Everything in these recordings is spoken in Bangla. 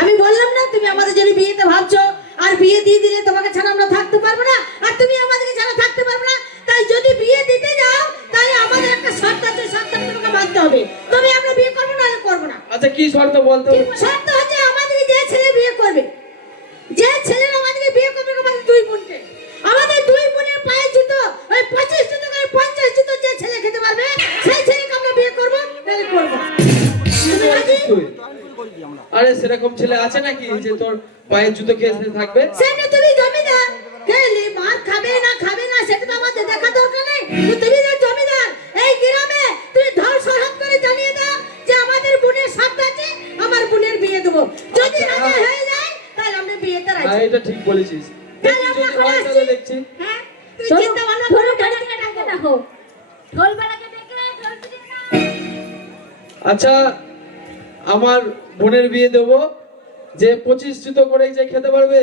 আমি বললাম না তুমি আমাদের জন্য বিয়েতে ভাবছো, আর বিয়ে দিয়ে দিলে তোমাকে ছাড়া আমরা থাকতে পারবো না, আর তুমি আমাদেরকে ছাড়া থাকতে পারবে না। তাই যদি বিয়ে দিতে যাও তাহলে আমাদের একটা শর্ত আছে, শর্ত তোমাকে মানতে হবে। তবে আমরা বিয়ে করবো না, করবো না। আচ্ছা কি শর্ত বলতো? শর্ত হচ্ছে আমাদের যে ছেলে বিয়ে করবে, যে ছেলেরা আমাদেরকে বিয়ে করবে, আমাদের দুই বোনকে, আমাদের দুই বোনের পায়ে জুতো, ওই 25 জুতো করে 50 জুতো যে ছেলে খেতে পারবে সেই ছেলেকে আমরা বিয়ে করবো, তাহলে করবো। তুমি রাজি? আরে সেরকম ছেলে আছে নাকি যে তোর পায়ের জুতো খেয়ে থাকবে? সেটা তুমি জমিদার, খেলে মার খাবে না খাবে না সেটা তো আমাদের দেখা দরকার নেই। তুমি যে জমিদার এই গ্রামে, তুমি ধর সরহদ করে জানিয়ে দাও যে আমাদের বোনের শর্ত আছে, আমার বোনের বিয়ে দেবো। যদি রাজি হয়ে যায় তাহলে আমরা বিয়েতে রাজি। হ্যাঁ এটা ঠিক বলেছিস। তাহলে আমরা হয় আসছি। তাহলে দেখছি। হ্যাঁ তুই চিন্তা ভাবনা করো, গাড়ি থেকে ডাকতে দেখো, ঢোল বাজাকে ডেকে ঢোল পিটিয়ে দাও। আচ্ছা আমার বোনের বিয়ে দেবো, যে 25 জুতো করে যে খেতে পারবে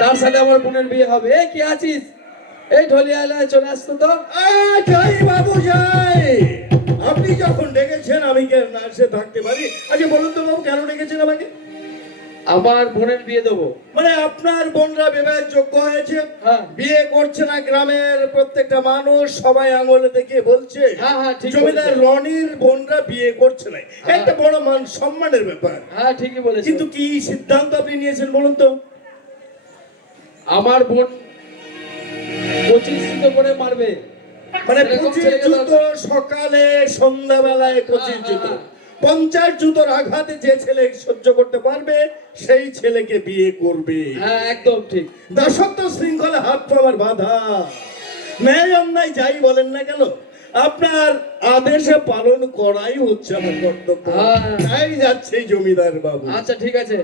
তার সাথে আমার বোনের বিয়ে হবে। এই কি আছিস? এই ঢলিয়া এলাকায় চলে আসতো তো। যাই বাবু যাই, আপনি যখন ডেকেছেন আমি কে না এসে থাকতে পারি? আচ্ছা বলুন তো বাবু, কেন ডেকেছেন আমাকে? আমার বোনের বিয়ে দেবো। মানে আপনার বোনরা বিবাহের যোগ্য হয়েছে, হ্যাঁ। বিয়ে করছে না, গ্রামের প্রত্যেকটা মানুষ সবাই আঙুলে দেখে বলছে হ্যাঁ, হ্যাঁ, ঠিক জমিদার বলেছে। রনির বোনরা বিয়ে করছে না। একটা বড় মান সম্মানের ব্যাপার। হ্যাঁ ঠিকই বলেছিস। কিন্তু কি সিদ্ধান্ত আপনি নিয়েছেন বলুন তো? আমার বোন 25 জুতো করে মারবে, মানে এরকম 25 ছেলেকে জুতো সকালে সন্ধ্যাবেলায় 25 জুতো, 50 জুতোর আঘাতে যে ছেলে সহ্য করতে পারবে সেই ছেলেকে বিয়ে করবে। হ্যাঁ একদম ঠিক। দাসত্ব শৃঙ্খলা হাত পাওয়ার বাধা, ন্যায় অন্যায় যাই বলেন না কেন আপনার আদেশে পালন করাই হচ্ছে আমার কর্তব্য। হ্যাঁ। তাই যাচ্ছে এই জমিদার বাবু। আচ্ছা ঠিক আছে।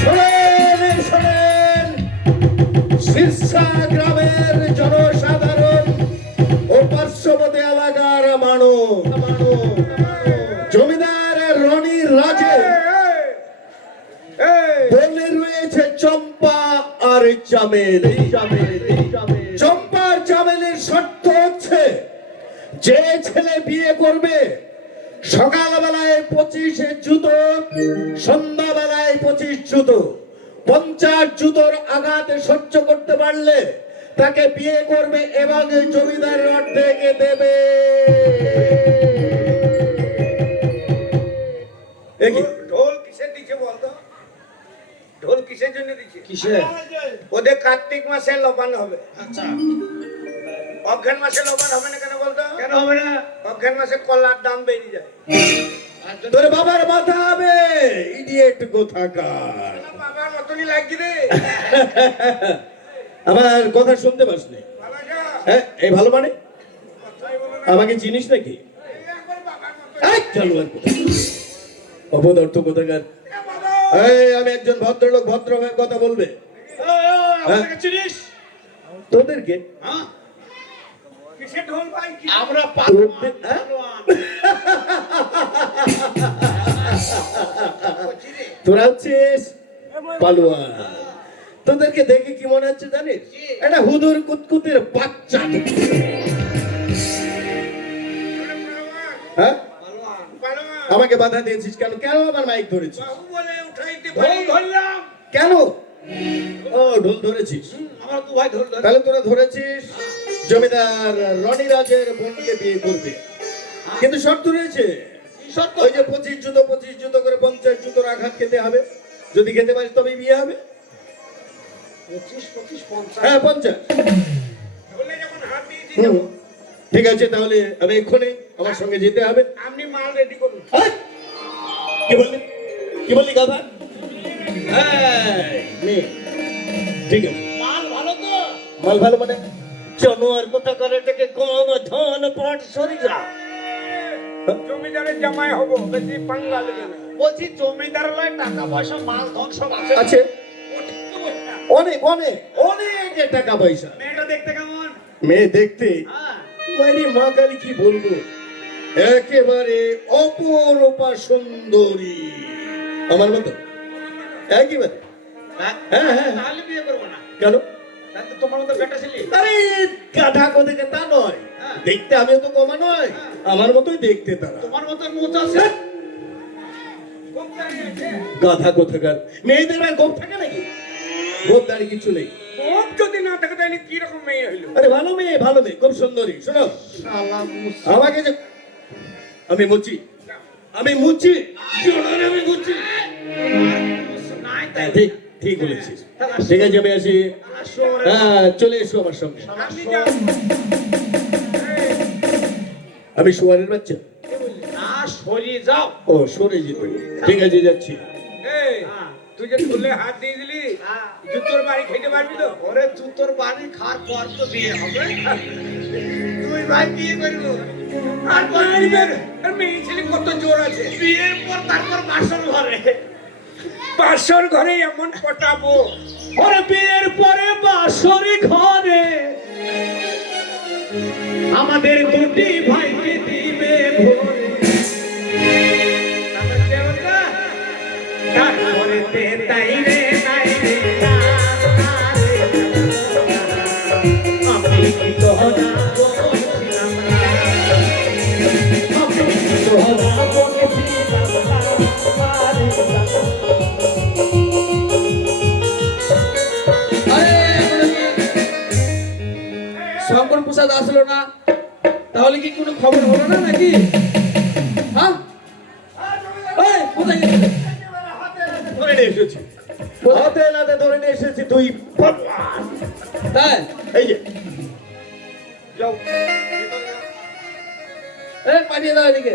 শোনেন শোনেন, শীর্ষা গ্রামের জনসাধারণ ও পার্শ্ববর্তী এলাকার মানুষ, জমিদার রনির রাজে বলে রয়েছে চম্পা আর চামেলি। চম্পার চামেলির শর্ত হচ্ছে যে ছেলে বিয়ে করবে সকালবেলায় 25 জুতো, সন্ধ্যাবেলায় 25 জুতো, 50 জুতোর আঘাতে সহ্য করতে পারলে তাকে বিয়ে করবে এবং জমিদারের অর্ধেক দেবে। ঢোল কিসের দিচ্ছে বলতো? ঢোল কিসের জন্য দিচ্ছে? কিসে? ওদের কার্তিক মাসে লবান হবে। আচ্ছা অঘ্রান মাসে লবান হবে না কেন বলতো? কেন হবে না? অঘ্রান মাসে কলার দাম বেড়ে যায়। তোর বাবার মাথা হবে, ইডিয়েট কোথাকার। বাবার মতনই লাগছে রে। আমার কথা শুনতে পাস না? বাবা যা, হ্যাঁ এই ভালো মানে কথাই বলো না। আমাকে চিনিস নাকি? এই একবার বাবার মতো। এই চালু আর কোথায় অপদার্থ কোথাকার। বাবা, এই আমি একজন ভদ্রলোক, ভদ্রভাবে কথা বলবে। আমাকে চিনিস? তোদেরকে হ্যাঁ? কিসের ঢোল ভাই? আমরা তোদের- হ্যাঁ? তোরা হচ্ছিস পালোয়ান। তোদেরকে দেখে কি মনে হচ্ছে জানিস? একটা হুদুর কুতকুতের বাচ্চা। হ্যাঁ পালোয়ান। আমাকে বাধা দিয়েছিস কেন? কেন আবার মাইক ধরেছিস বাবু বলে উঠাইতে ঢোল পারি। ধরলাম। কেন? ও ঢোল ধরেছিস, আমার দু ভাই ঢোল ধরে। তাহলে তোরা ধরেছিস জমিদার রনি রাজের বোনকে বিয়ে করবে, কিন্তু শর্ত রয়েছে। কি শর্ত? ওই যে 25 জুতো করে 50 জুতোর আঘাত খেতে হবে, যদি খেতে পারিস তবে বিয়ে হবে। 25, 50। হ্যাঁ 50। ঢোলে যখন হাত দিয়েছি হুম, যাবো। ঠিক আছে, তাহলে আমি এক্ষুনি আমার সঙ্গে যেতে হবে। আপনি মাল রেডি করুন। এই, কি বললি? কি বললি কথা? হ্যাঁ নে, ঠিক আছে। মাল ভালো তো? মাল ভালো মানে জানোয়ার কথা করে থেকে কম ধন পাট সরি যা। জমিদারের জামাই হব, বেশি পাঙ্গা লেগে না। বলছি জমিদার লয়, টাকা পয়সা মাল ধন সব আছে। আছে ওঠে তো ওঠা। অনেক অনেক অনেক টাকা পয়সা। মেয়েটা দেখতে কেমন? মেয়ে দেখতে হ্যাঁ। মানে মা কালী কি বলবো, একেবারে অপরূপা সুন্দরী, আমার মতো একেবারে। হ্যাঁ? হ্যাঁ হ্যাঁ। তাহলে বিয়ে করবো না। কেন? তাই তো তোমার মতো বেটা ছিলি। আরে গাধা কোথাকে তা নয়, হ্যাঁ। দেখতে আমিও তো কমা নয়, আমার মতোই দেখতে তারা। তোমার মতো মোচ আছে। কোপ দাঁড়িয়ে আছে। গাধা কোথাকার, মেয়েদের ভাই গোপ থাকে নাকি? গোপ দাড়ি কিছু নেই। কোপ যদি না থাকে তাহলে কি রকম মেয়ে হইলো? আরে ভালো মেয়ে, ভালো মেয়ে, খুব সুন্দরী। শোনো, শালা মুস। আমাকে যে আমি মুচি, আমি মুচি, আমি মুচি। মুস নাই তাই। হ্যাঁ, ঠিক ঠিক বলেছিস। ঠিক আছে, আমি আসি। আসো রে। হ্যাঁ, চলে এসো আমার সঙ্গে। আমি যাও। এই, আমি শুয়ারের বাচ্চা। কি বললি? না, সরিয়ে যাও। ও, সরে যেত। ঠিক আছে, যাচ্ছি। এই, তুই যে খুলে হাত দিয়ে দিলি, জুতোর বাড়ি খেতে পারবি তো? ওরে জুতোর বাড়ি খাওয়ার পর তো বিয়ে হবে। তুই ভাই বিয়ে করবো। তারপর আর মেয়ে ছেলে কত জোর আছে। বিয়ের পর তারপর বাসর ঘরে। বাসর ঘরে এমন পটাবো। ওরে বিয়ের পরে বাসরি ঘরে আমাদের দুটি ভাইকে দিবে ভোরে। তারপর কে বলবে? তারপরে তে তাই রে তাই রে আমি কি তোহরা বলছিলাম না, আমি কি তোহরা বলছিলাম না। শঙ্কর প্রসাদ আসলো না, তাহলে কি কোনো খবর হলো না নাকি? হ্যাঁ, এই, কোথায় গেছিলে? ধরে নিয়ে এসেছি, হাতে নাতে ধরে নিয়ে এসেছি। তুই বদমাশ। তাই এই যে যাও। এই পাঠিয়ে দাও এদিকে।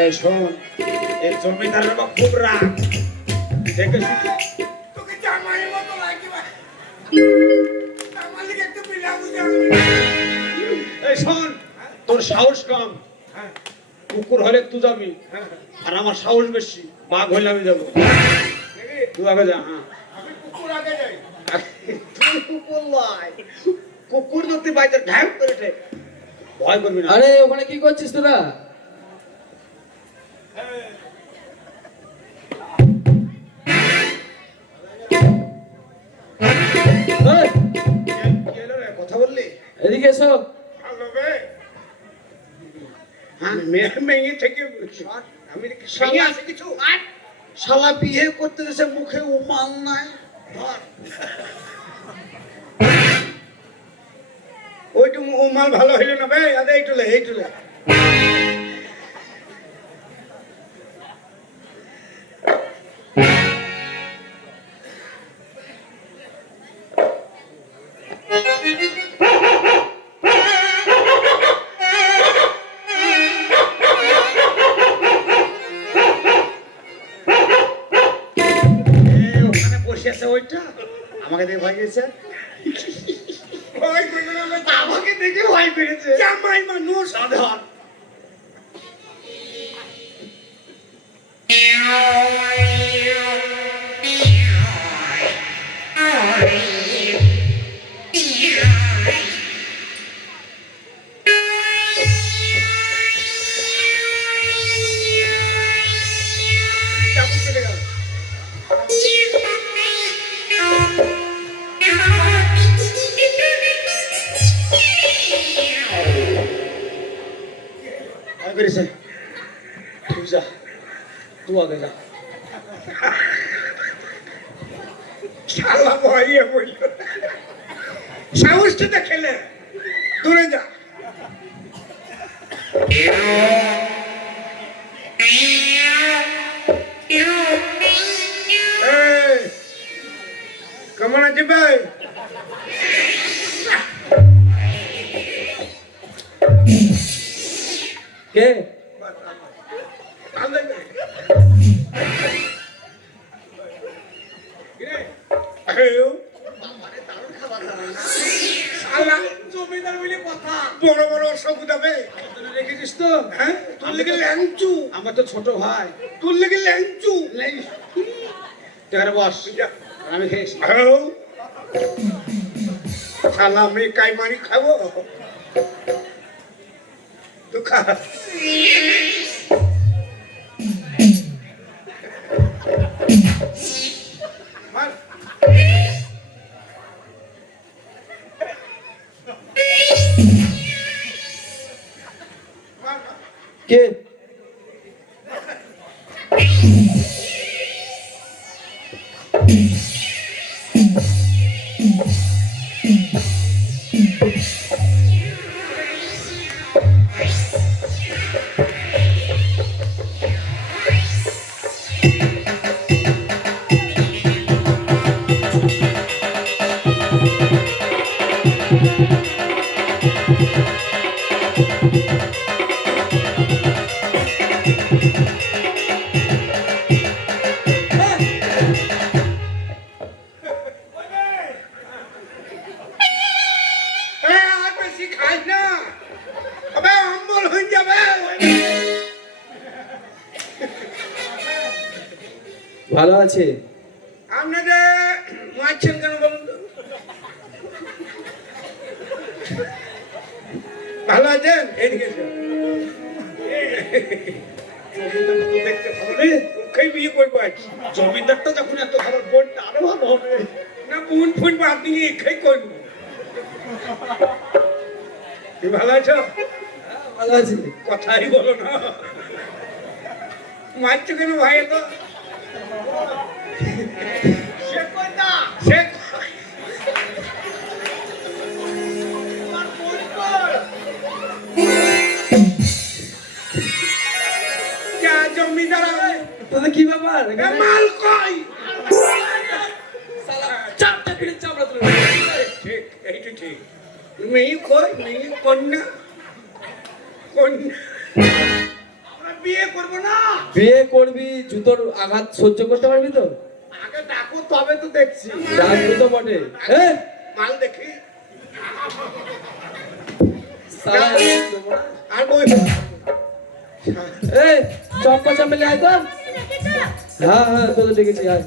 এই শোন, এই জমিদারের বাবা খুব রাগ। দেখে শুনে তোকে জামাইয়ের মতো লাগবে। আমার লিগে একটু বিলা বুঝা। এই শোন, তোর সাহস কম। কুকুর হলে তুই যাবি, আর আমার সাহস বেশি। বাঘ হলে আমি যাবো। তুই আগে যা। হ্যাঁ, আমি কুকুর আগে যাই। তুই কুকুর নয়, কুকুর যদি বাইতে ঢ্যাং করে ওঠে, ভয় করবি না। আরে ওখানে কি করছিস তোরা? এই, কি হলো রে? কথা বললি? এদিকে এসো। ভালো বে। হ্যাঁ, মেয়ে থেকে আমি সঙ্গে আছে কিছু। শালা বিয়ে করতে দেশে মুখে উমাল নাই। ধর। ওইটু উমাল ভালো হইল না বে। আদে এইটুলে এইটুলে। ওখানে বসে আছে ওইটা, আমাকে দেখে ভয় পেয়েছে। আমাকে দেখে ভয় পেয়েছে। জামাই মানুষ সাধারণ। চাবুক চলে গেল। ভয় পেয়েছে। তুই যা, তুই আগে যা। শালা ভয়ে বলল, সাহসটা দেখেলে দূরে যা। এই, কেমন আছে ভাই? কে? জমিদার বলে কথা, বড় বড় অসুখ যাবে। রেখেছিস তো? হ্যাঁ, তোর লেগে ল্যাংচু। আমার তো ছোট ভাই। তোর লেগে ল্যাংচু। এখানে বস। আমি খেয়েছি শালা আমি কাইমারি খাবো তো খা মার। মার, মার। কে আর বেশি খাস না আবে অম্বল হয়ে যাবে ভালো আছে? আপনাদের মারছেন কেন বলুন তো ভালো আছেন এদিকে এসো। দেখতে ভালো রে ওকেই বিয়ে করবো আজ জমিদারটা যখন এত ভালো বোনটা আরো ভালো হবে না বোন ফোন বাদ দিয়ে একাই করবো তুমি ভালো আছো ভালো আছি। কথাই বলো না মারছো কেন ভাই তো জমিদার তোদের কি ব্যাপার এখানে? মাল কই শালা চাপটা পিড়ে চাপড়া তুলে ঠিক এইটা ঠিক মেয়ে কই মেয়ে কন্যা কন্যা আমরা বিয়ে করবো না বিয়ে করবি জুতোর আঘাত সহ্য করতে পারবি তো? আগে ডাকো তবে তো দেখছি ডাকবি তো বটে। মাল দেখি শালা আর বই চম্পা চামেলি আয় তো। হ্যাঁ হ্যাঁ তোদের ডেকেছি আয়।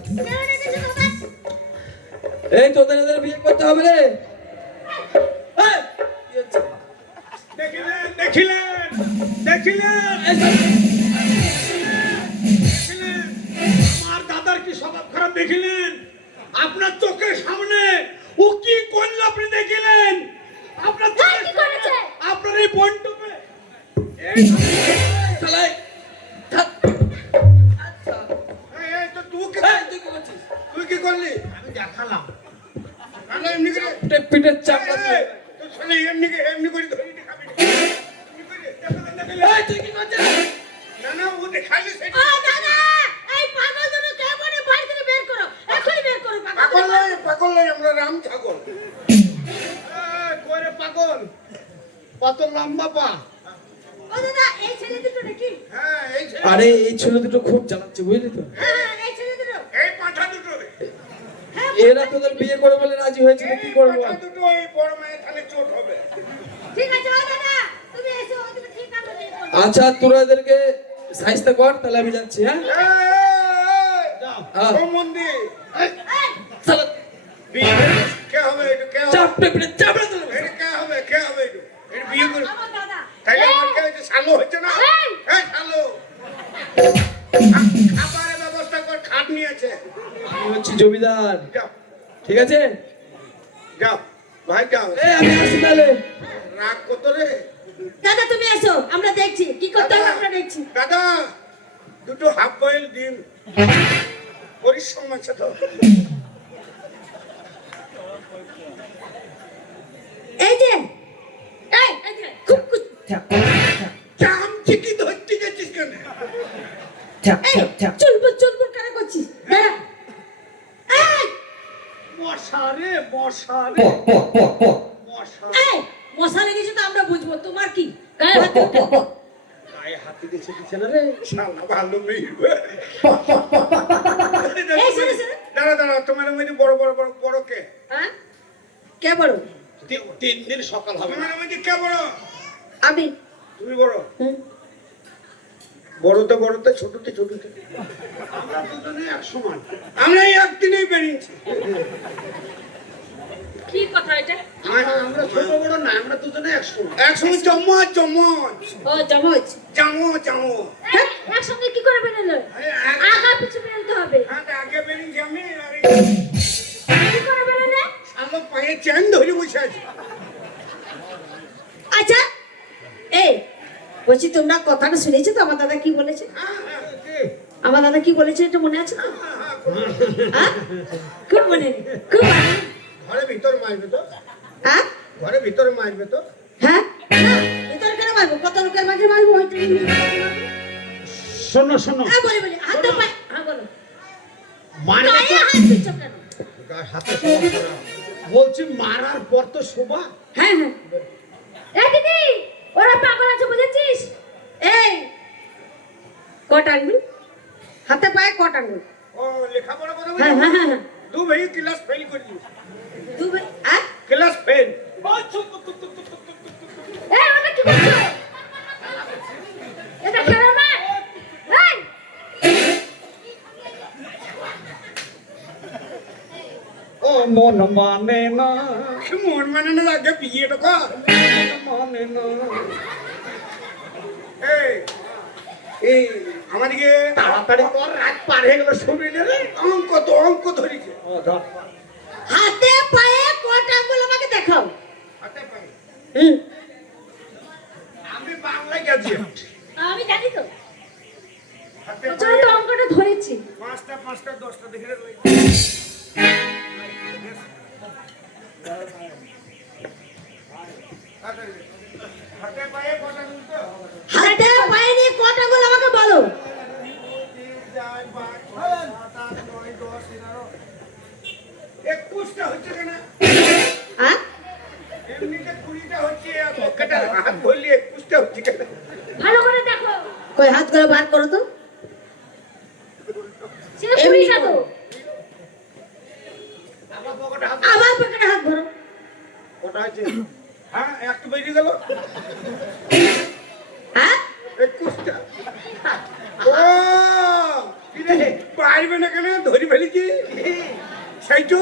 এই তোদের এদের বিয়ে করতে হবে রে। এই, কি হচ্ছে? দেখিলেন দেখিলেন দেখিলেন এই সব- দেখিলেন আমার দাদার কি স্বভাব খারাপ দেখিলেন আপনার চোখের সামনে ও কি করলো আপনি দেখিলেন আপনার চোখের কি করেছে? সামনে আপনার এই বন্টবে এই শালা, এই, থাক। আচ্ছা। এই তো তুই কি এই, তুই কি করছিস? তুই কি করলি আমি দেখালাম আমি এমনি করে পিঠের চাপড়া তুলে। তো শুনে এমনি করে ধরে দেখাবি এমনি করে দেখালে এই, তুই কি করছিস? না না ও দেখালি সেটা ও দাদা এই পাগল দুটো কে বলে বাড়ি থেকে বের করো এখনই বের করো পাগল নয় আমরা রাম ছাগল করে পাগল কত লম্বা পা ও দাদা এই ছেলে দুটো নাকি হ্যাঁ এই ছেলে- আরে এই ছেলে দুটো খুব জ্বালাচ্ছে বুঝলি তো? হ্যাঁ এই ছেলে দুটো এই পাঁঠা দুটো হ্যাঁ এরা তোদের বিয়ে করে বলে রাজি হয়েছিল, কি এই করবো? পাঁঠা দুটো এই বড় মায়ের থানে চোট হবে ঠিক আছে ও দাদা তুমি এসো তুমি ঠিক আছে বিয়ে করো আচ্ছা তোরা এদেরকে সাইজটা কর, তাহলে আমি যাচ্ছি। হ্যাঁ হ্যাঁ। ও মন্দির এই শালা, বিয়ে কে হবে এটা কে হবে চাপড়ে পিঠে চাপড়া তুলে। এটা কে হবে এটা এটা বিয়ে করে আমার দাদা তাইলে এই, আমার কে হচ্ছে শালো হচ্ছে না এই। হ্যাঁ শালো খাবারের ব্যবস্থা কর খাট নিয়েছে আমি হচ্ছি জমিদার, যাও ঠিক আছে? যাও ভাই যাও এই আমি আসছি তাহলে। রাগ কত রে দাদা তুমি এসো আমরা দেখছি কি করতে হবে আমরা দেখছি দাদা দুটো হাফ বয়েল ডিম পরিশ্রম আছে তো এই যে এই যে খুব চামচি কি ধরতে গেছিস কেন চুলবুল কেন করছিস দাদা এই মশা রে মশা এই মশা লেগেছে তো আমরা বুঝবো তোমার কি গায়ে হাত দিতে গায়ে হাতি দিয়েছে দিছে না রে শালা ভালো মেয়ে এই শোনো শোনো দাঁড়া তোমার মধ্যে বড় কে হ্যাঁ কে বড় 3 দিন সকাল হবে তোমার মধ্যে কে বড় আমি তুমি বড় হুম। বড়তে বড়তে ছোটতে ছোটতে আমরা দুজনে এক সমান, আমরা একদিনেই বেরিয়েছি। কি কথা এটা? আমরা ছোট বড় না, আমরা দুজনে এক সমান, একসঙ্গে চমচ চমচ ও জমজ। চামো চামো। হ্যাঁ, একসঙ্গে কি করে বেরোলো? আগা পিছু বেরোতে হবে। হ্যাঁ, আগে বেরিয়েছি আমি, আর কি করে বেরোলে? আলো পায়ে চেন ধরে বসে আছি। আচ্ছা, এই বলছি তোমরা কথাটা শুনেছো তো আমার দাদা কি বলেছে? আমার দাদা কি বলেছে এটা মনে আছে তো? হ্যাঁ? খুব মনে নেই, খুব মনে নেই। ঘরে ভিতর মারবে তো, হ্যাঁ? ঘরে ভিতরে মারবে তো। হ্যাঁ? না, ভিতরে কেন মারবো? কত লোকের মাঝে মারবো? ওইটা শোনো শোনো, হ্যাঁ, বলি বলি, হাত তো পায়ে, হ্যাঁ বলো। মারবে গায়ে তো? হাত দিচ্ছ কেন? হাতে সমস্যা, বলছি মারার পর তো শোভা। হ্যাঁ হ্যাঁ। এই দিদি, ওরা পাগল আছে বুঝেছিস? এই কট আঙ্গুল, হাতে পায়ে কট আঙ্গুল। ও লেখাপড়া কথা হ্যাঁ বলি, হ্যাঁ হ্যাঁ হ্যাঁ। দু ভাই ক্লাস ফেল করলি, তুই ক্লাস ফেল। এই ওটা কি করছো? এটা খেলো না। এই ও মন মানে না, মন মানে না, আগে বিয়েটা কর। মানে না। এই আমাদেরকে তাড়াতাড়ি কর, রাত পার হয়ে গেল, শুনবি না রে? অঙ্ক ধরেছে। ও ধর। হাতে পায়ে কট আঙ্গুল আমাকে দেখাও। হাতে পায়ে। হুম, আমি বাংলায় গেছি। আমি জানি তো। হাতে চলো পায়ে তো অঙ্কটা ধরেছি। 5টা 5টা 10টা দেখে রে। হাতে পায়ে কটা গুনতো? হাতে পায়ে নিয়ে কট আঙ্গুল আমাকে বলো। 21টা হচ্ছে কেন? হ্যাঁ? এমনিতে 20টা হচ্ছে, আর পকেটের হাত ধরলি 21টা হচ্ছে কেন? ভালো করে দেখো। কই হাতগুলো বার করো তো। সে এমনি পুরিটা তো। আমার পকেটে হাত আবার পকেটে হাত ধরো। কটা হচ্ছে? হ্যাঁ, একটা বেরিয়ে গেল। হ্যাঁ? 21টা। ও কিরে পারবে না কেন? ধরি ফেলেছি সেই তো।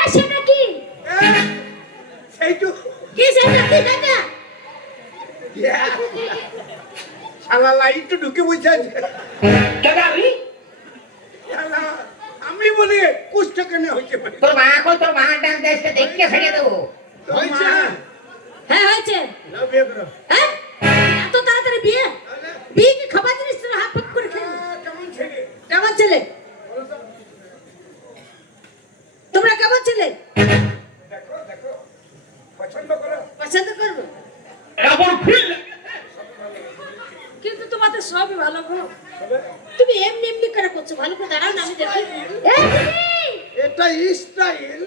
এই সেটা কি? সেই তো কি সেটা কি সেটা? শালা লাইট ঢুকে বসে আছে। শালা, আমি বলি 21টা কেন হচ্ছে? তোর মা কই, তোর মা ডাক দেশকে দেখে ফেলে দেবো। হয়েছে? হ্যাঁ হয়েছে। না বিয়ে করো। হ্যাঁ? এত তাড়াতাড়ি বিয়ে? বিয়ে কি খাবার জিনিস তোরা হাত পাক করে খেয়ে? কেমন ছেলে? কেমন ছেলে? তোমরা কেমন ছেলে? দেখো দেখো, পছন্দ করো। পছন্দ করবো? এমন ফিল কিন্তু তোমাদের সবই ভালো গো। তুমি এমনি এমনি করে করছো, ভালো করে দাঁড়াও না, আমি দেখি। এই দিদি! এটা স্টাইল।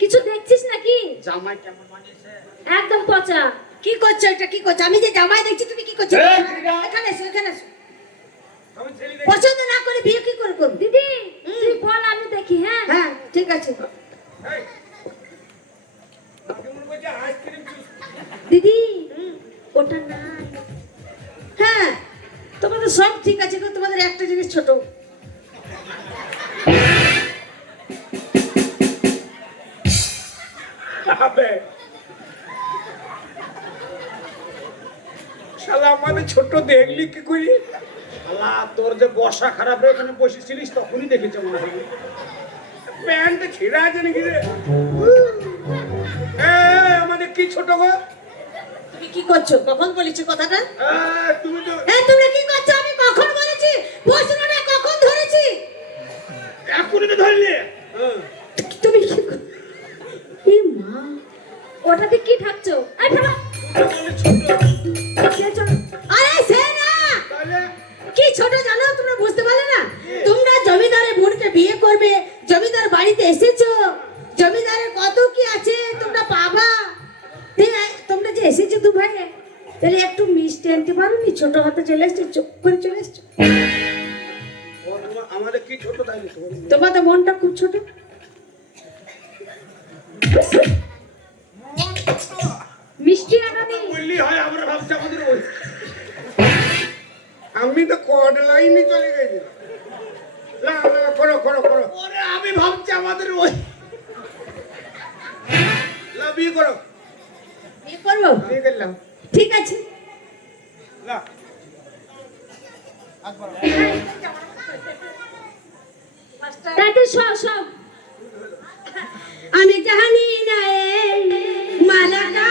কিছু দেখছিস নাকি? জামাই কেমন বানিয়েছে? একদম পচা। কি করছো এটা, কি করছো? আমি যে জামাই দেখছি তুমি কি করছো? এই, এখানে এসো, এখানে এসো। আমি ছেলে দেখি। পছন্দ না করে বিয়ে কি করে করব? দিদি তুই বল, আমি দেখি। হ্যাঁ হ্যাঁ, ঠিক আছে। এই, কেমন বলছে আইসক্রিম জুস? দিদি ওটা না। হ্যাঁ, তোমাদের সব ঠিক আছে, কিন্তু তোমাদের একটা জিনিস ছোট। আবে শালা আমাদের ছোট দেখলি কি করি? শালা, তোর যে বর্ষা খারাপ রে, এখানে বসেছিলিস তখনই দেখেছে মনে হয়। প্যান্ট ছিঁড়া আছে নাকি রে? আমাদের কি ছোট গো? তুমি কি করছো? কখন বলেছি কথাটা? তুমি তো এই তোমরা কি করছো? আমি কখন বলেছি? প্রশ্নটা কখন ধরেছি? এখনই তো ধরলে। তুমি কি কর- এ মা, ওটাতে কি ঢাকছো? এই ফেলো। কে ছোট? আরে সে না। তাহলে কি ছোট জানো? তোমরা বুঝতে পারলে না? তোমরা জমিদারের বোনকে বিয়ে করবে, জমিদার বাড়িতে এসেছো, জমিদারের কত কি আছে তোমরা পাবা। তোমরা যে এসেছো দু ভাই, তাহলে একটু মিষ্টি আনতে পারো নি? ছোট হাতে চলে এসছো, চুপ করে চলে এসছো। আমাদের কি ছোট তাইলে? তোমাদের মনটা খুব ছোট। মিষ্টি আনা আমি তো কড লাইনে চলে গেছিলাম। না না, করো করো করো। ওরে আমি ভাবছি আমাদের ওই না, বিয়ে করো। বিয়ে করবো? বিয়ে করলাম। ঠিক আছে। না, তাতে সব আমি জানি না এই মালাটা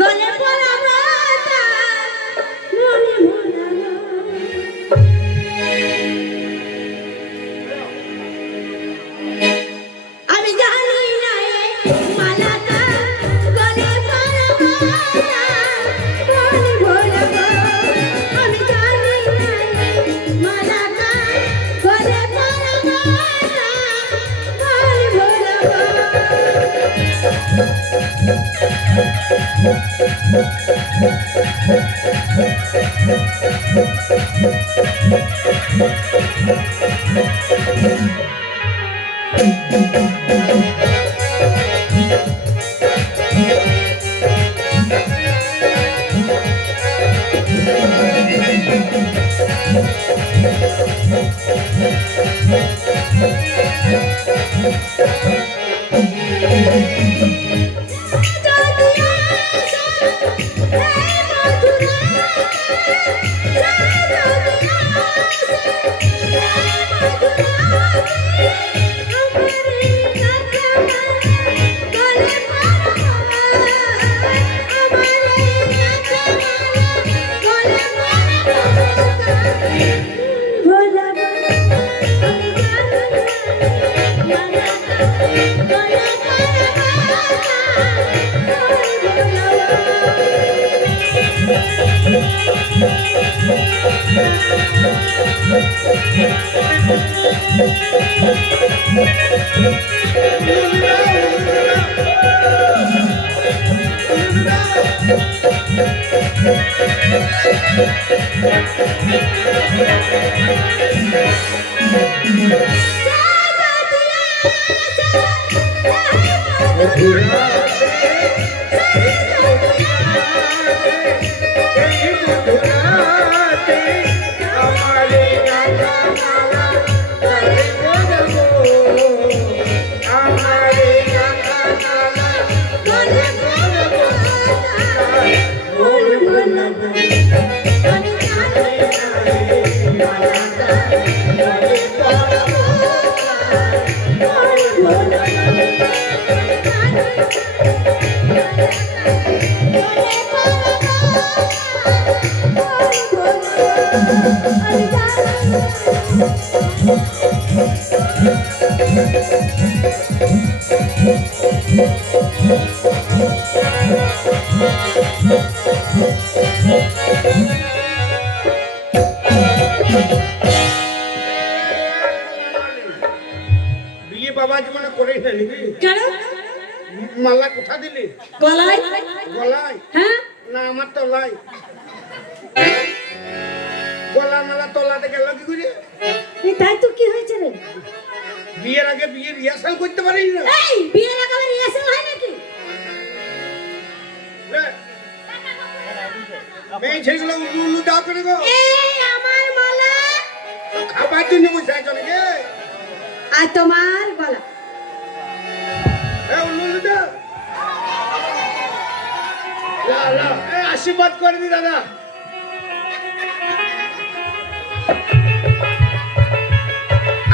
গলে পড়াবো তা মনে ভোলাবো। আমি জানি না এই মালাটা গলে পড়াবো তা মনে ভোলাবো। আমি জানি না এই মালাটা গলে পড়াবো তা মনে ভোলাবো। বিয়ে বাবা জীবনে করেই না নিবি? কেন? মালা কোথা দিলি? গলায়? গলায়? হ্যাঁ? না, আমার তলায়। গলা মালা তলাতে গেল কি করে? তাই তো কি হয়েছে রে? বিয়ের আগে বিয়ে রিহার্সাল করতে পারিস না? এই বিয়ের আগে আবার রিহার্সাল হয় নাকি? মেয়ে ছেলেগুলো উল্লু উল্লু দাও করে গো। এই আমার মালা খাবার জন্য বসে আছো নাকি? আর তোমার গলা। উল্লু উল্লু দাও। লা, লা, আশীর্বাদ করে দি দাদা।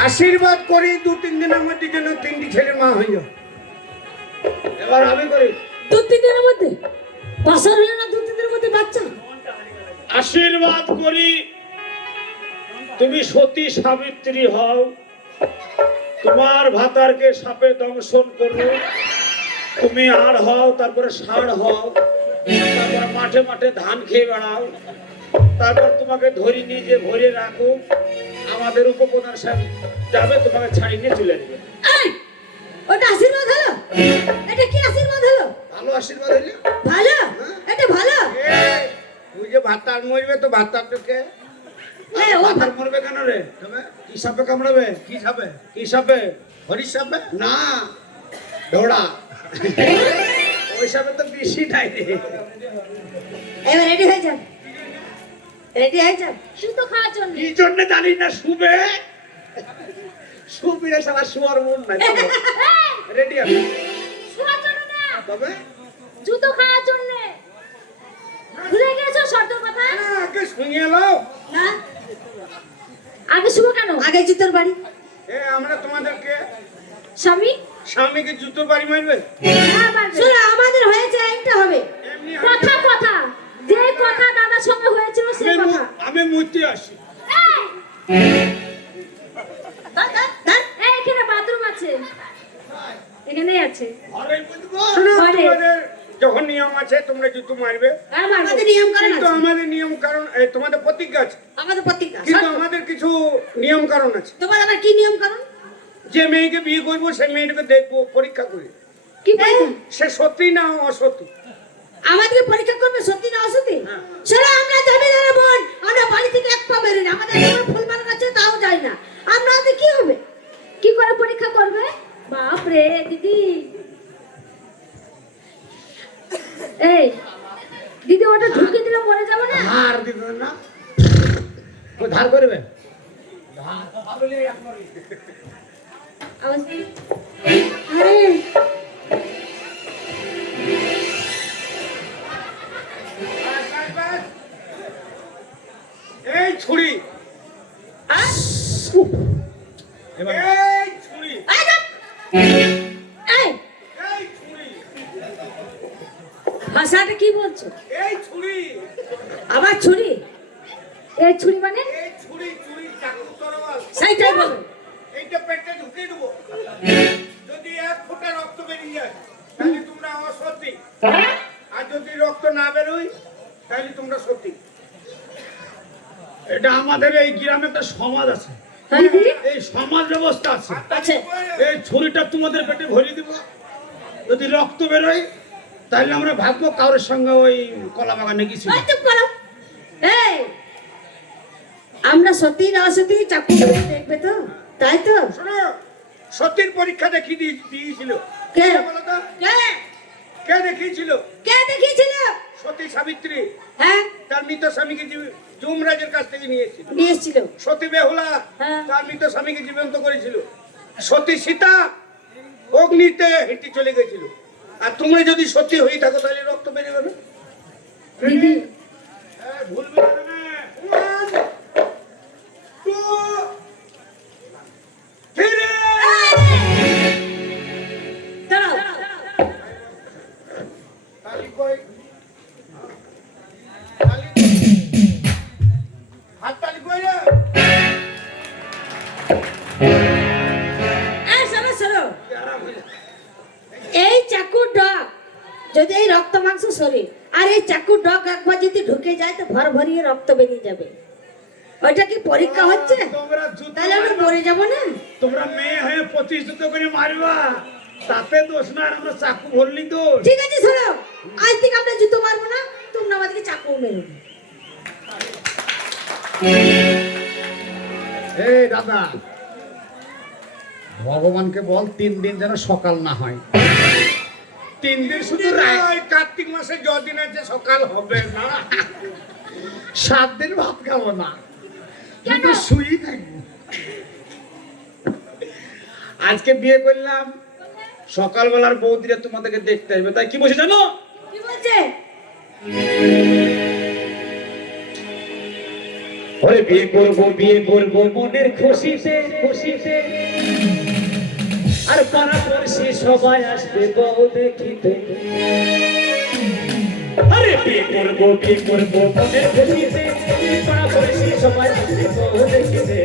আশীর্বাদ করি 2-3 দিনের মধ্যে যেন 3টি ছেলে মা হইল। এবার আমি করি 2-3 দিনের মধ্যে বাসর হলো না, 2-3 দিনের মধ্যে বাচ্চা। আশীর্বাদ করি তুমি সতী সাবিত্রী হও, তোমার ভাতারকে সাপে দংশন করো, তুমি আর হও, তারপরে ষাঁড় হও, তারপর মাঠে মাঠে ধান খেয়ে বেড়াও, তারপর তোমাকে ধরি নিয়ে যে ভরে রাখো, আমাদের উপপ্রধান সাহেব যাবে তোমাকে ছাড়ি নিয়ে চলে যাবে। এই, ওটা আশীর্বাদ হলো? এটা কি আশীর্বাদ হলো? ভালো আশীর্বাদ হইলে ভালো? এটা ভালো? তুই যে ভাতার মরবে তো ভাতারটাকে এই, ও ভাতার মরবে কেন রে? কি সাপে কামড়াবে? কি খাবে? কি সাপে? হরিশ খাবে? না, ঢোড়া। ওই সাপে তো বেশি নাই রে। এবার রেডি হয়ে যান। রেডি হয়ে যাও জুতো খাওয়ার জন্য। কি জন্য জানি না শুবে শুবিরে সারা শুয়ার মন নাই রেডি আমি শোয়ার জন্য না, তবে জুতো খাওয়ার জন্য। ভুলে গেছো শর্ত কথা? আগে শুনিয়ে নাও না আগে শুভ কেন? আগে জুতোর বাড়ি। আমরা তোমাদেরকে স্বামী স্বামীকে জুতো বাড়ি মারবে হ্যাঁ মারবে। শোনো আমাদের হয়েছে একটা হবে। এমনি কথা কথা, যে কথা দাদার সঙ্গে হয়েছিল সে কথা। আমি মূর্তি আসি এই, দাঁড়, দাঁড়, দাঁড়। এই, এখানে বাথরুম আছে, এখানেই আছে। ঘরে বুঝবো শোনো ঘরে। তোমাদের যখন নিয়ম আছে তোমরা জুতো মারবে হ্যাঁ মারবে। আমাদের নিয়ম কারণ কিন্তু আছে। আমাদের নিয়ম কারণ তোমাদের প্রতিজ্ঞা আছে আমাদের প্রতিজ্ঞা। কিন্তু আমাদের কিছু নিয়ম কারণ আছে তোমার আবার কি নিয়ম কারণ? যে মেয়েকে বিয়ে করবো সেই মেয়েটাকে দেখবো পরীক্ষা করে কি বলছো? সে সত্যি না অসত্যি আমাদেরকে পরীক্ষা করবে সত্যি না অসত্যি? হ্যাঁ। শোনো আমরা জমিদার বোন, আমরা বাড়ি থেকে এক পা বেরোই না, আমাদের কোনো ফুল বাগান আছে তাও যাই না। আমরা কি হবে? কি করে পরীক্ষা করবে? বাপ রে দিদি, এই দিদি ওটা ঢুকে দিলে মরে যাবো না? ধার দিতে না ও ধার করবে আওয়াজ আরে এই ছুরি আহ! এই ছুরি এই যাও। এই এই ছুরি ভাষাটা কি বলছো? এই ছুরি আবার ছুরি? এই ছুরি মানে? এই ছুরি ছুরি চাকু তরোয়াল সেইটাই বলো। এইটা পেটে ঢুকিয়ে দেবো যদি এক ফোঁটা রক্ত বেরিয়ে যায় তাহলে তোমরা অসত্যি আর যদি রক্ত না বেরোয় তাহলে তোমরা সত্যি এটা আমাদের এই গ্রামে একটা সমাজ আছে দিদি এই সমাজ ব্যবস্থা আছে আছে। এই ছুরিটা তোমাদের পেটে ভরিয়ে দিব যদি রক্ত বেরোয় তাহলে আমরা ভাববো কারোর সঙ্গে ওই কলা বাগানে গেছি ওই চুপ করো। এই আমরা সত্যি না অসত্যি চাকু করে দেখবে তো, তাই তো? শোনো সত্যির পরীক্ষা দেখিয়ে দিয়েছিল কে? বলো তো কে? কে দেখিয়েছিল কে দেখিয়েছিল? সতী সাবিত্রী হ্যাঁ তার মৃত স্বামীকে যমরাজের কাছ থেকে নিয়েছিল নিয়ে এসেছিল। সতী বেহুলা হ্যাঁ। তার মৃত স্বামীকে জীবন্ত করেছিল সতী সীতা অগ্নিতে হেঁটে চলে গেছিল আর তোমরা যদি সত্যি হয়ে থাকো তাহলে রক্ত বেরিয়ে যাবে দিদি ভুলবে না 1 2 3 দাঁড়াও। তালি কই তালি হাত তালি কই রে এই শোনো শোনো, আরাম হইলো এই চাকুর ডগ যদি এই রক্ত মাংস শরীর আর এই চাকুর ডগ একবার যদি ঢুকে যায় তো ভর ভরিয়ে রক্ত বেরিয়ে যাবে। ওইটা কি পরীক্ষা হচ্ছে? তোমরা জুতো তাহলে আমরা মারবা। মরে যাবো না? তোমরা মেয়ে হয়ে 25 জুতো করে মারবা তাতে দোষ না আর আমরা চাকু ভরলি দোষ ঠিক আছে শোনো, আজ থেকে আমরা জুতো মারবো না, তোমরা আমাদেরকে চাকু মেরো। এই দাদা ভগবানকে বল 3 দিন যেন সকাল না হয় 3 দিন শুধু কার্তিক মাসে যদিন আছে সকাল হবে না 7 দিন ভাত খাবো না শুধু শুই থাকবো আজকে বিয়ে করলাম সকালবেলার বৌদিরা তোমাদেরকে দেখতে আসবে তাই কি বসে জানো কি বলছে? ওরে বিয়ে করবো মনের খুশিতে খুশিতে আর পাড়া পড়শি সবাই আসবে বউ দেখিতে আরে বিয়ে করবো মনের খুশিতে পাড়া পড়শি সবাই আসবে বউ দেখিতে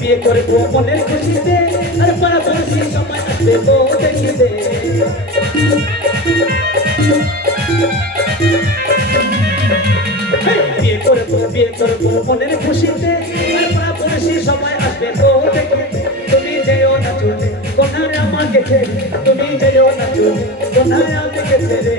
বিয়ে করবো মনের খুশিতে আর পাড়া পড়শি সবাই আসবে বউ দেখিতে বিয়ে করবো মনের খুশিতে আর পাড়া পড়শি সবাই আসবে বউ দেখিতে তুমি যেও না চলে কোথায় আমাকে ছেড়ে তুমি যেও না চলে কোথায় আমাকে ছেড়ে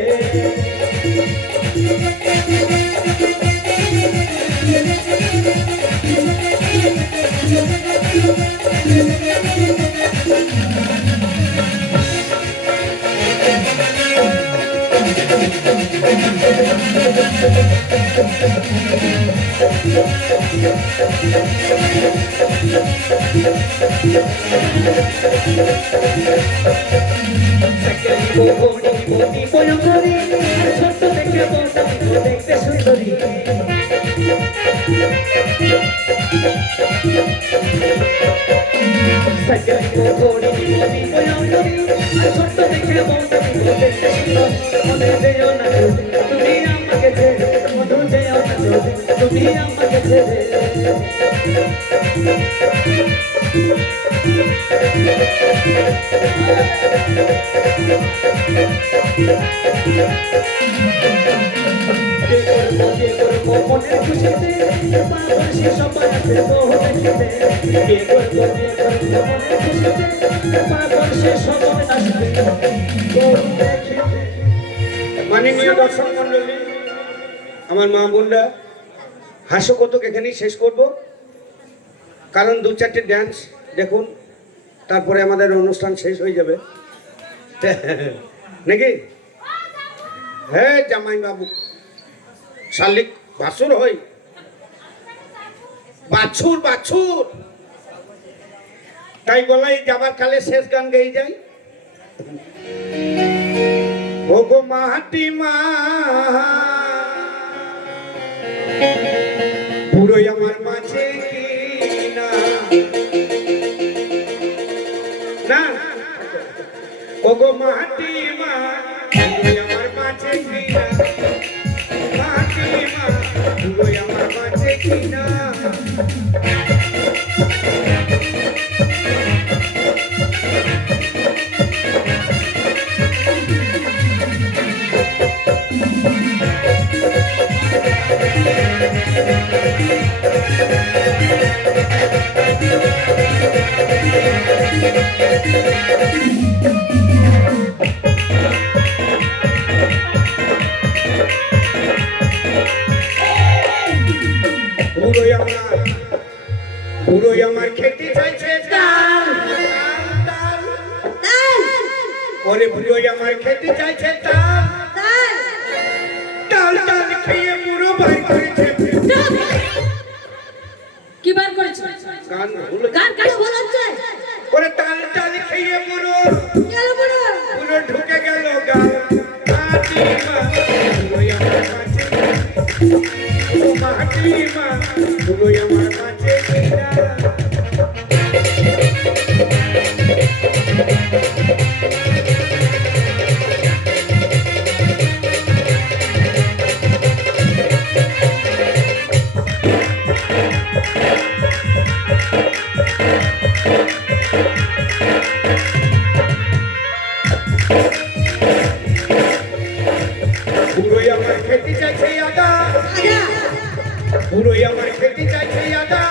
তুমি আমাকে ছেড়ে মনের খুশিতে বারবার সে সবার হাতে মোহ দেখিতে কে করবো মনের খুশিতে বারবার সে সবার আসবে মাননীয় দর্শক মন্ডলী, আমার মা বোনরা, হাস্য কৌতুক এখানেই শেষ করব, কারণ 2-4টে ড্যান্স দেখুন, তারপরে আমাদের অনুষ্ঠান শেষ হয়ে যাবে নাকি? হ্যাঁ জামাই বাবু, শালিক বাছুর হই, বাছুর বাছুর, তাই বলাই যাবার কালে শেষ গান গেয়ে যাই। ও গো মাটি মা, পুরোই আমার মাঝে কি না না, ও গো মাটি মা, পুরোই আমার মাঝে কি না, মাটি মা, পুরোই আমার মাঝে কি না। পুরোই আমার খেতে চাইছে ডাল, ডাল, ওরে পুরোই আমার খেতে চাইছে ডাল, ডাল, ডাল খেয়ে পুরো বাই করেছে। কি বার করেছো? গান ভুলে গান কেন বলাচ্ছে? ওরে ডাল, ডাল খেয়ে পুরো গেল বলো। পুরো ঢুকে গেল গাল। মাটি মা, পুরোই আমার কাছে, ও মাটি মা, পুরোই আমার কাছে কিনা। পুরোই আমার খেতে চাইছে আদা, পুরোই আমার খেতে চাইছে আদা।